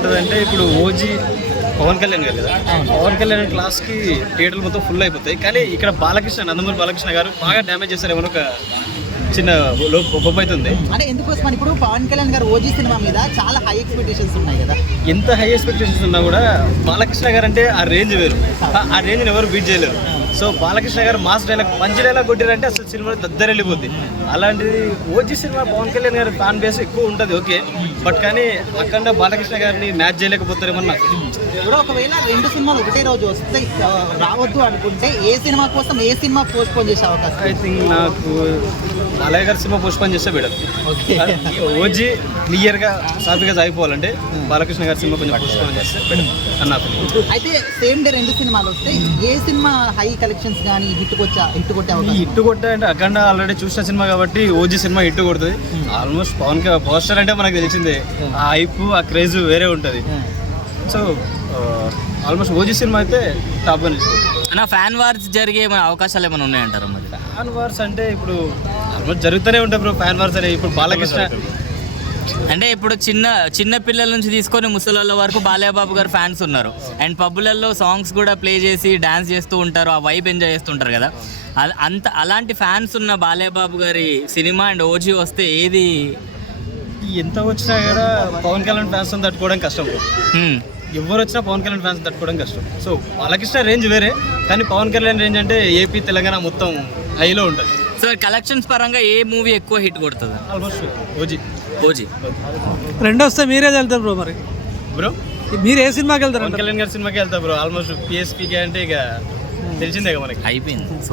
ఉంటుంది అంటే ఇప్పుడు ఓజీ పవన్ కళ్యాణ్ గారు కదా? పవన్ కళ్యాణ్ క్లాస్కి థియేటర్లు మొత్తం ఫుల్ అయిపోతాయి. కానీ ఇక్కడ బాలకృష్ణ నందమూరి బాలకృష్ణ గారు బాగా డ్యామేజ్ చేశారేమో ఒక చిన్న గొప్ప అవుతుంది అంటే ఎందుకోసం ఇప్పుడు పవన్ కళ్యాణ్ గారు ఓజీ సినిమా మీద చాలా హై ఎక్స్పెక్టేషన్స్ ఉన్నాయి కదా. ఎంత హై ఎక్స్పెక్టేషన్స్ ఉన్నా కూడా బాలకృష్ణ గారు అంటే ఆ రేంజ్ వేరు. ఆ- ఆ రేంజ్ని ఎవరు బీట్ చేయలేరు. So Balakrishna garu mass dialogue మంచి డైలాగ్ కొట్టారంటే అసలు సినిమా దద్దరెళ్ళిపోద్ది అలాంటిది ఓజీ సినిమా పవన్ కళ్యాణ్ గారి ఫ్యాన్ బేస్ ఎక్కువ ఉంటుంది ఓకే. బట్ కానీ అక్కడ బాలకృష్ణ గారిని మ్యాచ్ చేయలేకపోతారేమో నాకు ఇప్పుడు ఒకవేళ రెండు సినిమాలు ఒకటే రోజు వస్తే ఆ, రావద్దు అనుకుంటే ఏ సినిమా కోసం ఏ సినిమా పోస్ట్ పోన్ చేసే అవకాశం? ఐ థింక్ నాకు బాలయ్య గారి సినిమా పుష్పం చేస్తే బెటర్. ఓకే. ఓజీ క్లియర్గా సాఫీగా సాగిపోవాలంటే బాలకృష్ణ గారి సినిమా కొంచెం పుష్పం చేస్తే బెటర్ అని నా feeling. అయితే సేమ్ డే రెండు సినిమాలు వస్తే ఏ సినిమా హై కలెక్షన్స్ కానీ హిట్ కొచ్చా హిట్ కొట్టే హిట్ కొట్టే అంటే అఖండ ఆల్రెడీ చూసిన సినిమా కాబట్టి ఓజీ సినిమా హిట్ కొడుతుంది. ఆల్మోస్ట్ పవన్ పోస్టర్ అంటే మనకు తెలిసిందే. ఆ హైప్ ఆ క్రేజ్ వేరే ఉంటుంది. సో ఆల్మోస్ట్ ఓజీ సినిమా అయితే టాప్గా నిలుస్తుంది అన్న ఫ్యాన్ వార్స్ జరిగే అవకాశాలు ఏమైనా ఉన్నాయంటారా మరి? ఫ్యాన్ వార్స్ అంటే ఇప్పుడు ఆల్మోస్ట్ జరుగుతూనే ఉంటాయి బ్రో. ఫ్యాన్ వార్స్ అని ఇప్పుడు బాలకృష్ణ అంటే ఇప్పుడు చిన్న చిన్న పిల్లల నుంచి తీసుకొని ముసలోళ్ళ వరకు బాలయ్యబాబు గారు ఫ్యాన్స్ ఉన్నారు. అండ్ పబ్బులలో సాంగ్స్ కూడా ప్లే చేసి డాన్స్ చేస్తూ ఉంటారు ఆ వైబ్ ఎంజాయ్ చేస్తుంటారు కదా. అంత అలాంటి ఫ్యాన్స్ ఉన్న బాలయ్యబాబు గారి సినిమా అండ్ ఓజీ వస్తే ఏది? ఎంత వచ్చినా కూడా పవన్ కళ్యాణ్ ఫ్యాన్స్ తట్టుకోవడం కష్టం. ఎవరు వచ్చినా పవన్ కళ్యాణ్ ఫ్యాన్స్ తట్టుకోవడం కష్టం. సో బాలకృష్ణ రేంజ్ వేరే కానీ పవన్ కళ్యాణ్ రేంజ్ అంటే ఏపీ తెలంగాణ మొత్తం హైలో ఉంటుంది. సో కలెక్షన్స్ పరంగా ఏ మూవీ ఎక్కువ హిట్ కొడుతుంది? Almost OG. ఓజీ. రెండు వస్తే మీరే వెళ్తారు బ్రో మరి. బ్రో? మీరు ఏ సినిమాకి వెళ్తారు కళ్యాణ్ గారి సినిమాకి వెళ్తా బ్రో. ఆల్మోస్ట్ పిఎస్పీకి అంటే ఇక తెలిసిందే మనకి. అయిపోయింది. సో